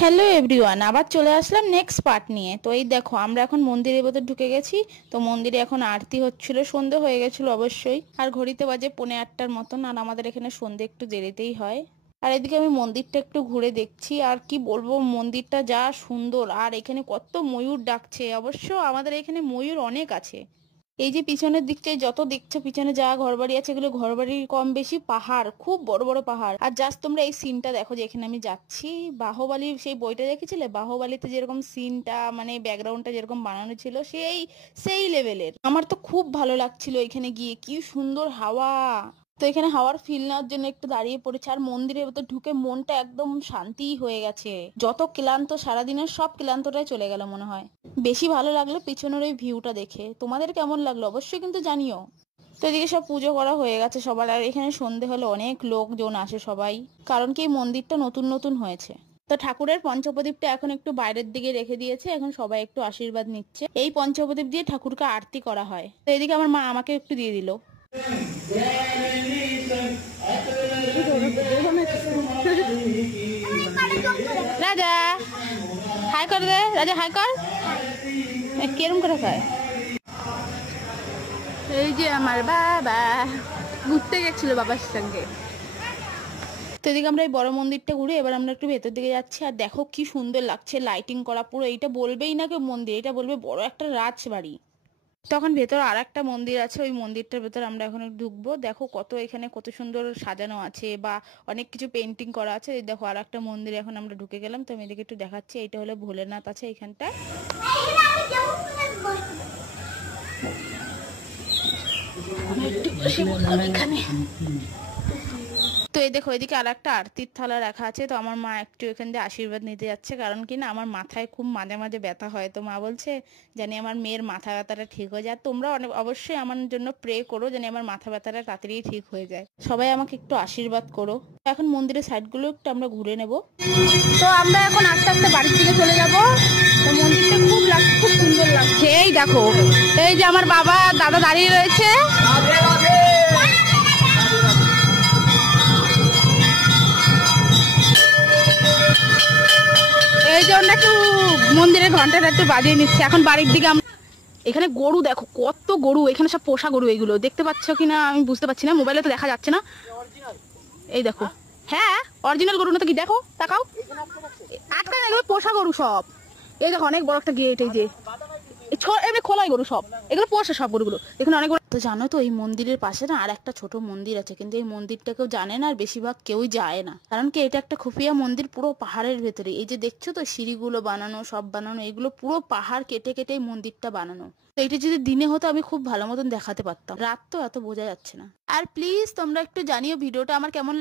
Hello everyone, আবার চলে আসলাম next part নিয়ে। তো এই দেখো, আমরা এখন মন্দিরের ভেতর ঢুকে গেছি। তো মন্দিরে এখন আরতি হচ্ছিল, সন্ধে হয়ে গেছিল অবশ্যই। আর ঘড়িতে বাজে 8:45-র মতন, আর আমাদের এখানে সন্ধে একটু দেরিতেই হয়। আর এদিকে আমি মন্দিরটা একটু ঘুরে দেখছি, আর কি বলবো, মন্দিরটা যা সুন্দর। আর এখানে কত ময়ূর ডাকছে, অবশ্য আমাদের এখানে ময়ূর অনেক আছে। এই যে পিছনের দিকটায় যত দেখছো, পিছনে যা ঘরবাড়ি আছে এগুলো ঘরবাড়ির কম বেশি পাহাড়, খুব বড় বড় পাহাড়। আর জাস্ট তোমরা এই সিনটা দেখো, যে এখানে আমি যাচ্ছি। বাহুবলী সেই বইটা দেখেছিলে? বাহুবলীতে যেরকম সিনটা, মানে ব্যাকগ্রাউন্ডটা যেরকম বানানো ছিল, সেই সেই লেভেলের। আমার তো খুব ভালো লাগছিল এখানে গিয়ে, কি সুন্দর হাওয়া। তো এখানে হাওয়ার ফিল নেওয়ার জন্য একটু দাঁড়িয়ে পড়েছে। আর মন্দিরের ভেতর ঢুকে মনটা একদম শান্তি হয়ে গেছে। যত ক্লান্ত সারাদিনের সব ক্লান্তটাই চলে গেল মনে হয়। বেশি ভালো লাগলো পিছনের ওই ভিউটা দেখে। তোমাদের কেমন লাগলো অবশ্যই কিন্তু জানিও। তো এদিকে সব পুজো করা হয়ে গেছে সবার। আর এখানে সন্ধে হলে অনেক লোকজন আসে সবাই, কারণ কি এই মন্দিরটা নতুন নতুন হয়েছে। তো ঠাকুরের পঞ্চপ্রদীপটা এখন একটু বাইরের দিকে রেখে দিয়েছে, এখন সবাই একটু আশীর্বাদ নিচ্ছে। এই পঞ্চপ্রদীপ দিয়ে ঠাকুরকে আরতি করা হয়। তো এদিকে আমার মা আমাকে একটু দিয়ে দিল। রাজা হাই কর দে, রাজা হাই কর। কেরম করে খায়? এই যে আমার বাবা ঘুরতে গেছিল বাবার সঙ্গে। তো এদিকে আমরা এই বড় মন্দিরটা ঘুরে এবার আমরা একটু ভেতর দিকে যাচ্ছি। আর দেখো কি সুন্দর লাগছে, লাইটিং করা পুরো। এইটা বলবেই না কেউ মন্দির, এটা বলবে বড় একটা রাজবাড়ি। তখন ভেতর আর একটা মন্দির আছে, ওই মন্দিরটার ভেতর আমরা এখন ঢুকবো। দেখো কত এখানে কত সুন্দর সাজানো আছে, বা অনেক কিছু পেন্টিং করা আছে। এই দেখো আর একটা মন্দির এখন আমরা ঢুকে গেলাম। তো আমি এদিকে একটু দেখাচ্ছি, এইটা হলো ভোলেনাথ আছে এখানটা। এখানে তো এই দেখো, এদিকে আর একটা আরতির থালা রাখা আছে। তো আমার মা একটু এখান দিয়ে আশীর্বাদ নিতে যাচ্ছে, কারণ কি না আমার মাথায় খুব মাঝে মাঝে ব্যথা হয়। তো মা বলছে জানি আমার মেয়ের মাথা ব্যথাটা ঠিক হয়ে যায়। তোমরা অবশ্যই আমার জন্য প্রে করো, জানি আমার মাথা ব্যথাটা তাড়াতাড়ি ঠিক হয়ে যায়। সবাই আমাকে একটু আশীর্বাদ করো। এখন মন্দিরের সাইডগুলো একটু আমরা ঘুরে নেব। তো আমরা এখন আস্তে আস্তে বাড়ির দিকে চলে যাব। তো মন্দিরটা খুব সুন্দর লাগছে। এই দেখো, এই যে আমার বাবা দাদা দাঁড়িয়ে রয়েছে। এই জন্য একটু মন্দিরের ঘন্টাটা একটু বাজিয়ে নিচ্ছে। এখন বাড়ির দিকে এখানে গরু দেখো, কত গরু। এখানে সব পোষা গরু, এইগুলো দেখতে পাচ্ছ কিনা আমি বুঝতে পারছি না, মোবাইলে তো দেখা যাচ্ছে না। এই দেখো, হ্যাঁ অরিজিনাল গরু না তো কি, দেখো তাকাও। আজকাল এগুলো পোষা গরু সব। এই দেখো অনেক বড় একটা গেট। এই যে এমনি খোলাই গরু সব, এগুলো পোষা সব গরুগুলো। এখানে অনেক বড়। তো জানো তো এই মন্দিরের পাশে না আর একটা ছোট মন্দির আছে, কিন্তু এই মন্দিরটা কেউ জানে না, আর বেশিরভাগ কেউই যায় না। কারণ কি এটা একটা খুফিয়া মন্দির, পুরো পাহাড়ের ভেতরে। এই যে দেখছো তো সিঁড়িগুলো বানানো, সব বানানো, এগুলো পুরো পাহাড় কেটে কেটে এই মন্দিরটা বানানো। তো এটা যদি দিনে হতো আমি খুব ভালো মতন দেখাতে পারতাম, রাত তো এত বোঝা যাচ্ছে না। আর প্লিজ তোমরা একটু জানিও ভিডিওটা আমার কেমন